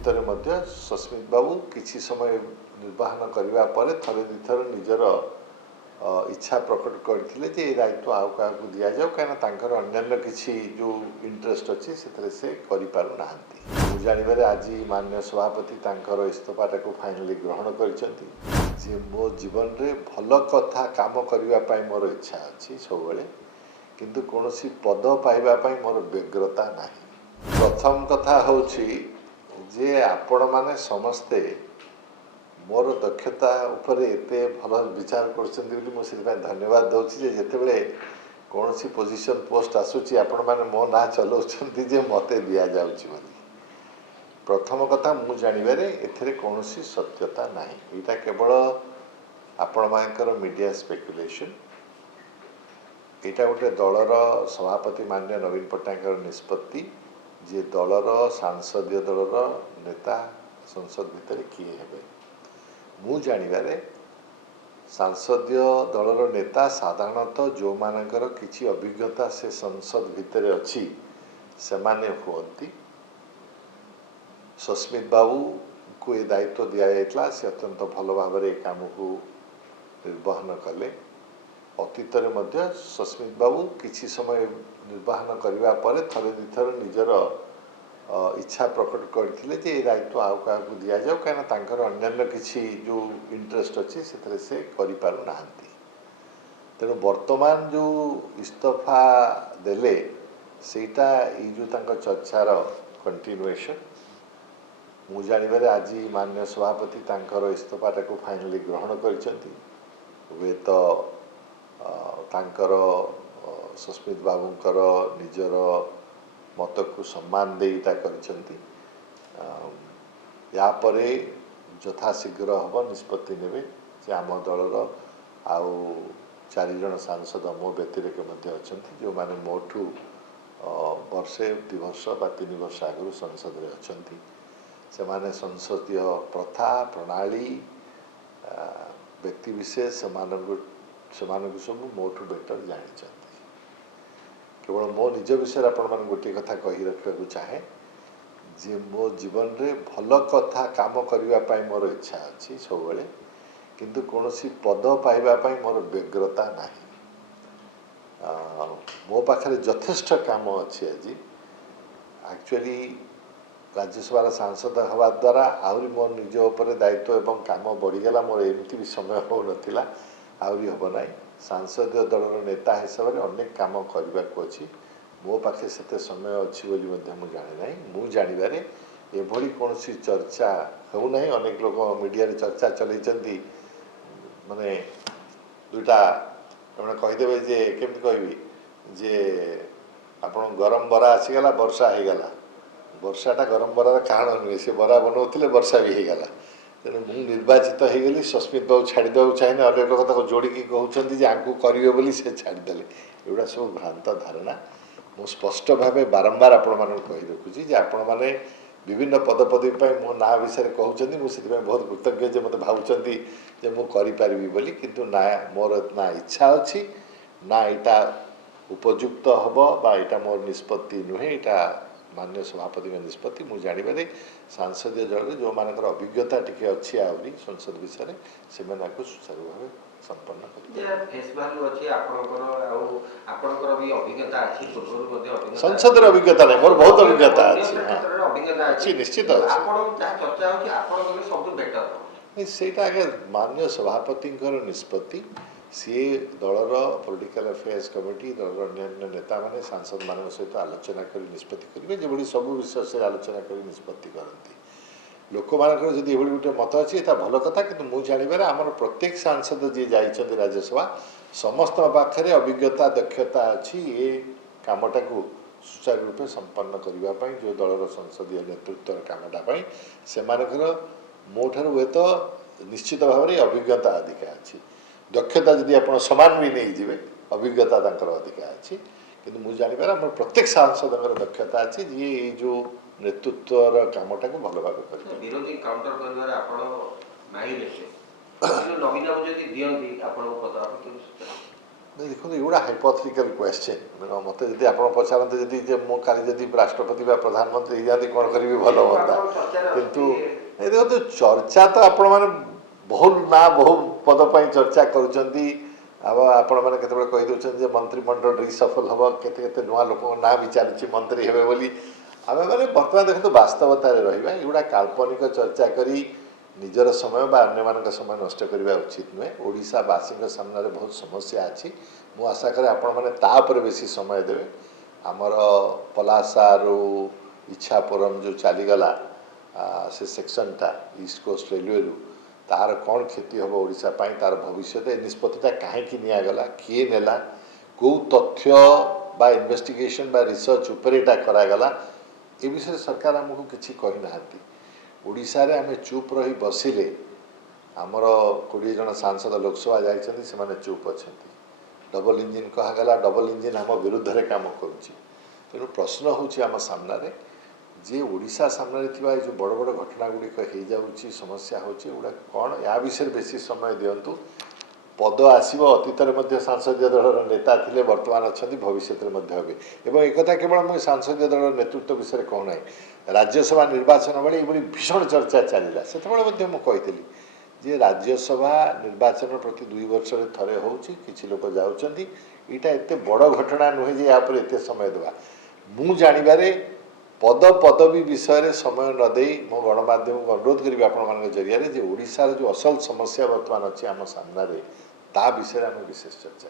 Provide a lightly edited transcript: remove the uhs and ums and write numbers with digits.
ଅତୀତରେ ମଧ୍ୟ ସସ୍ମିତ ବାବୁ କିଛି ସମୟ ନିର୍ବାହନ କରିବା ପରେ ଥରେ ଦୁଇଥର ନିଜର ଇଚ୍ଛା ପ୍ରକଟ କରିଥିଲେ ଯେ ଏ ଦାୟିତ୍ୱ ଆଉ କାହାକୁ ଦିଆଯାଉ, କାହିଁକିନା ତାଙ୍କର ଅନ୍ୟାନ୍ୟ କିଛି ଯେଉଁ ଇଣ୍ଟରେଷ୍ଟ ଅଛି ସେଥିରେ ସେ କରିପାରୁନାହାନ୍ତି। ମୁଁ ଜାଣିବାରେ ଆଜି ମାନ୍ୟ ସଭାପତି ତାଙ୍କର ଇସ୍ତଫାଟାକୁ ଫାଇନାଲି ଗ୍ରହଣ କରିଛନ୍ତି। ଯେ ମୋ ଜୀବନରେ ଭଲ କଥା କାମ କରିବା ପାଇଁ ମୋର ଇଚ୍ଛା ଅଛି ସବୁବେଳେ, କିନ୍ତୁ କୌଣସି ପଦ ପାଇବା ପାଇଁ ମୋର ବ୍ୟଗ୍ରତା ନାହିଁ। ପ୍ରଥମ କଥା ହେଉଛି ଯେ ଆପଣମାନେ ସମସ୍ତେ ମୋର ଦକ୍ଷତା ଉପରେ ଏତେ ଭଲ ବିଚାର କରୁଛନ୍ତି ବୋଲି ମୁଁ ସେଥିପାଇଁ ଧନ୍ୟବାଦ ଦେଉଛି ଯେ ଯେତେବେଳେ କୌଣସି ପୋଜିସନ୍ ପୋଷ୍ଟ ଆସୁଛି ଆପଣମାନେ ମୋ ନାଁ ଚଲାଉଛନ୍ତି ଯେ ମୋତେ ଦିଆଯାଉଛି ବୋଲି। ପ୍ରଥମ କଥା, ମୁଁ ଜାଣିବାରେ ଏଥିରେ କୌଣସି ସତ୍ୟତା ନାହିଁ। ଏଇଟା କେବଳ ଆପଣମାନଙ୍କର ମିଡ଼ିଆ ସ୍ପେକୁଲେସନ୍। ଏଇଟା ଗୋଟେ ଦଳର ସଭାପତି ମାନ୍ୟ ନବୀନ ପଟ୍ଟନାୟକଙ୍କର ନିଷ୍ପତ୍ତି ଯେ ଦଳର ସାଂସଦୀୟ ଦଳର ନେତା ସଂସଦ ଭିତରେ କିଏ ହେବେ। ମୁଁ ଜାଣିବାରେ ସାଂସଦୀୟ ଦଳର ନେତା ସାଧାରଣତଃ ଯେଉଁମାନଙ୍କର କିଛି ଅଭିଜ୍ଞତା ସେ ସଂସଦ ଭିତରେ ଅଛି ସେମାନେ ହୁଅନ୍ତି। ସସ୍ମିତ ବାବୁଙ୍କୁ ଏ ଦାୟିତ୍ୱ ଦିଆଯାଇଥିଲା, ସେ ଅତ୍ୟନ୍ତ ଭଲ ଭାବରେ ଏ କାମକୁ ନିର୍ବାହନ କଲେ। ଅତୀତରେ ମଧ୍ୟ ସସ୍ମିତ ବାବୁ କିଛି ସମୟ ନିର୍ବାହନ କରିବା ପରେ ଥରେ ଦୁଇଥର ନିଜର ଇଚ୍ଛା ପ୍ରକଟ କରିଥିଲେ ଯେ ଏ ଦାୟିତ୍ୱ ଆଉ କାହାକୁ ଦିଆଯାଉ, କାହିଁକିନା ତାଙ୍କର ଅନ୍ୟାନ୍ୟ କିଛି ଯେଉଁ ଇଣ୍ଟରେଷ୍ଟ ଅଛି ସେଥିରେ ସେ କରିପାରୁନାହାନ୍ତି। ତେଣୁ ବର୍ତ୍ତମାନ ଯେଉଁ ଇସ୍ତଫା ଦେଲେ ସେଇଟା ଏଇ ଯେଉଁ ତାଙ୍କ ଚର୍ଚ୍ଚାର କଣ୍ଟିନ୍ୟୁଏସନ୍। ମୁଁ ଜାଣିବାରେ ଆଜି ମାନ୍ୟ ସଭାପତି ତାଙ୍କର ଇସ୍ତଫାଟାକୁ ଫାଇନାଲି ଗ୍ରହଣ କରିଛନ୍ତି। ହୁଏତ ତାଙ୍କର ସସ୍ମିତ ବାବୁଙ୍କର ନିଜର ମତକୁ ସମ୍ମାନ ଦେଇ ଏଇଟା କରିଛନ୍ତି। ୟାପରେ ଯଥାଶୀଘ୍ର ହେବ ନିଷ୍ପତ୍ତି ନେବେ ଯେ ଆମ ଦଳର ଆଉ 4 ଜଣ ସାଂସଦ ମୋ ବ୍ୟତିରେକ ମଧ୍ୟ ଅଛନ୍ତି ଯେଉଁମାନେ ମୋଠୁ ବର୍ଷେ 2 ବର୍ଷ ବା 3 ବର୍ଷ ଆଗରୁ ସଂସଦରେ ଅଛନ୍ତି। ସେମାନେ ସଂସଦୀୟ ପ୍ରଥା ପ୍ରଣାଳୀ ବ୍ୟକ୍ତିବିଶେଷ ସେମାନଙ୍କୁ ସବୁ ମୋଠୁ ବେଟର ଜାଣିଛନ୍ତି। କେବଳ ମୋ ନିଜ ବିଷୟରେ ଆପଣମାନଙ୍କୁ ଗୋଟିଏ କଥା କହି ରଖିବାକୁ ଚାହେଁ ଯେ ମୋ ଜୀବନରେ ଭଲ କଥା କାମ କରିବା ପାଇଁ ମୋର ଇଚ୍ଛା ଅଛି ସବୁବେଳେ, କିନ୍ତୁ କୌଣସି ପଦ ପାଇବା ପାଇଁ ମୋର ବ୍ୟଗ୍ରତା ନାହିଁ। ମୋ ପାଖରେ ଯଥେଷ୍ଟ କାମ ଅଛି ଆଜି। ଆକ୍ଚୁଆଲି ରାଜ୍ୟସଭାର ସାଂସଦ ହେବା ଦ୍ୱାରା ଆହୁରି ମୋ ନିଜ ଉପରେ ଦାୟିତ୍ୱ ଏବଂ କାମ ବଢ଼ିଗଲା। ମୋର ଏମିତି ବି ସମୟ ହେଉନଥିଲା, ଆହୁରି ହେବ ନାହିଁ। ସାଂସଦୀୟ ଦଳର ନେତା ହିସାବରେ ଅନେକ କାମ କରିବାକୁ ଅଛି। ମୋ ପାଖେ ସେତେ ସମୟ ଅଛି ବୋଲି ମଧ୍ୟ ମୁଁ ଜାଣେ ନାହିଁ। ମୁଁ ଜାଣିବାରେ ଏଭଳି କୌଣସି ଚର୍ଚ୍ଚା ହେଉନାହିଁ। ଅନେକ ଲୋକ ମିଡ଼ିଆରେ ଚର୍ଚ୍ଚା ଚଲେଇଛନ୍ତି, ମାନେ ଦୁଇଟା ଜଣେ କହିଦେବେ ଯେ କେମିତି କହିବି ଯେ ଆପଣ ଗରମ ବରା ଆସିଗଲା ବର୍ଷା ହେଇଗଲା। ବର୍ଷାଟା ଗରମ ବରାର କାରଣ ନୁହେଁ, ସେ ବରା ବନାଉଥିଲେ ବର୍ଷା ବି ହେଇଗଲା। ତେଣୁ ମୁଁ ନିର୍ବାଚିତ ହେଇଗଲି, ସସ୍ମିତ ବାବୁ ଛାଡ଼ିଦେବାକୁ ଚାହିଁଲେ ଅନେକ ଲୋକ ତାକୁ ଯୋଡ଼ିକି କହୁଛନ୍ତି ଯେ ଆଙ୍କୁ କରିବେ ବୋଲି ସେ ଛାଡ଼ିଦେଲେ। ଏଗୁଡ଼ା ସବୁ ଭ୍ରାନ୍ତ ଧାରଣା। ମୁଁ ସ୍ପଷ୍ଟ ଭାବେ ବାରମ୍ବାର ଆପଣମାନଙ୍କୁ କହି ରଖୁଛି ଯେ ଆପଣମାନେ ବିଭିନ୍ନ ପଦପଦବୀ ପାଇଁ ମୋ ନାଁ ବିଷୟରେ କହୁଛନ୍ତି। ମୁଁ ସେଥିପାଇଁ ବହୁତ କୃତଜ୍ଞ ଯେ ମୋତେ ଭାବୁଛନ୍ତି ଯେ ମୁଁ କରିପାରିବି ବୋଲି, କିନ୍ତୁ ନା ମୋର ନା ଇଚ୍ଛା ଅଛି ନା ଏଇଟା ଉପଯୁକ୍ତ ହେବ ବା ଏଇଟା ମୋର ନିଷ୍ପତ୍ତି ନୁହେଁ, ଏଇଟା ମାନ୍ୟ ସଭାପତିଙ୍କ ନିଷ୍ପତ୍ତି। ମୁଁ ଜାଣିବାରେ ସାଂସଦୀୟ ଦଳରେ ଯେଉଁମାନଙ୍କର ଅଭିଜ୍ଞତା ଟିକେ ଅଛି ଆହୁରି ସଂସଦ ବିଷୟରେ ସେମାନେ ଆକୁ ସୁଚାରୁ ଭାବେ ସମ୍ପନ୍ନ କରିବେ। ସଂସଦରେ ଅଭିଜ୍ଞତା ନାହିଁ, ମୋର ବହୁତ ଅଭିଜ୍ଞତା ଅଛି। ଅଛି, ନିଶ୍ଚିତ ଅଛି। ସେଇଟା ଆଜ୍ଞା ମାନ୍ୟ ସଭାପତିଙ୍କର ନିଷ୍ପତ୍ତି। ସିଏ ଦଳର ପଲିଟିକାଲ ଆଫେୟାର୍ସ କମିଟି, ଦଳର ଅନ୍ୟାନ୍ୟ ନେତାମାନେ ସାଂସଦମାନଙ୍କ ସହିତ ଆଲୋଚନା କରି ନିଷ୍ପତ୍ତି କରିବେ, ଯେଭଳି ସବୁ ବିଷୟ ସେ ଆଲୋଚନା କରି ନିଷ୍ପତ୍ତି କରନ୍ତି। ଲୋକମାନଙ୍କର ଯଦି ଏଭଳି ଗୋଟେ ମତ ଅଛି ଏଇଟା ଭଲ କଥା, କିନ୍ତୁ ମୁଁ ଜାଣିବାରେ ଆମର ପ୍ରତ୍ୟେକ ସାଂସଦ ଯିଏ ଯାଇଛନ୍ତି ରାଜ୍ୟସଭା ସମସ୍ତଙ୍କ ପାଖରେ ଅଭିଜ୍ଞତା ଦକ୍ଷତା ଅଛି ଏ କାମଟାକୁ ସୁଚାରୁ ରୂପେ ସମ୍ପନ୍ନ କରିବା ପାଇଁ, ଯେଉଁ ଦଳର ସଂସଦୀୟ ନେତୃତ୍ୱର କାମଟା ପାଇଁ ସେମାନଙ୍କର ମୋଠାରୁ ହୁଏତ ନିଶ୍ଚିତ ଭାବରେ ଅଭିଜ୍ଞତା ଅଧିକା ଅଛି। ଦକ୍ଷତା ଯଦି ଆପଣ ସମାନ ବି ନେଇଯିବେ, ଅଭିଜ୍ଞତା ତାଙ୍କର ଅଧିକା ଅଛି। କିନ୍ତୁ ମୁଁ ଜାଣିବାରେ ଆମର ପ୍ରତ୍ୟେକ ସାଂସଦଙ୍କର ଦକ୍ଷତା ଅଛି ଯିଏ ଏଇ ଯେଉଁ ନେତୃତ୍ୱର କାମଟାକୁ ଭଲ ଭାବେ କରିବେ। ବିରୋଧୀ କାଉଣ୍ଟର କରିବାରେ ଆପଣ ମାହିର ନବୀନ ବାବୁ ଯଦି ଦିଅନ୍ତି ଆପଣଙ୍କୁ ପଦ देखो एगुड़ा हाइपोथेटिकल क्वेश्चन मत जब आप पचारते जब मु काली जब राष्ट्रपति बा प्रधानमंत्री हो जाती कौन करी भल हाँ किंतु देखो चर्चा तो आपण मैंने बहु ना बहु पद पर चर्चा करुँच आपण मैंने कहीदे मंत्रिमंडल रिसफल हम केते नुआ लोक ना विचार मंत्री हे बोली आम मैंने बर्तमान देखो वास्तवतार रहा एगुड़ा काल्पनिक चर्चा करी निजर समय बा अन्य मान समय नष्ट करवा उचित नुहे ओडावासी सामने बहुत समस्या अच्छी मु आशा करे आपण मैंने तापर बेसी समय देवे आमर पलासारू इच्छापुरम जो चलीगला से सेक्शनटा ईस्ट कोस्ट रेलवे तार कौन क्षति हम ओडिशा पाई तार भविष्य निष्पत्तिटा कहीं निगला किए नेला कौ तथ्य बा इन्वेस्टिगेशन बा रिसर्च उपरेटा करागला ए विषय सरकार आमको किसी कही ना ओडिशा रे आमे चुप रही बसिले आमर 20 जन सांसद लोकसभा जाइछन्ति से चुप अच्छा डबल इंजिन कहगला डबल इंजिन आम विरुद्ध रे काम करुच्ची तेणु प्रश्न होची आम सामने जे ओडिशा सामने थिबा जो बड़ बड़ घटना गुड़िक हो जाउची समस्या होची गुड़ा कौन या विषय बेसी समय दिंतु पद आसव अतीत सांसदीय दलर नेता थे बर्तमान अच्छा भविष्य में हे एक केवल मुझे सांसदीय दल नेतृत्व विषय कहूना राज्यसभा निर्वाचन बेले ये भीषण चर्चा चलला से मुझे जे राज्यसभा निर्वाचन प्रति 2 वर्ष थे हो कि लोक जाऊँगी यहाँ एत बड़ घटना नुहे जे यहाँ एत समय देवा मु जानवे पद पदवी विषय समय नदे मो गणमाध्यम को अनुरोध करी आपण जरिया ओडिशार जो असल समस्या बर्तमान अच्छी आम सामने ता विषय में विशेष चर्चा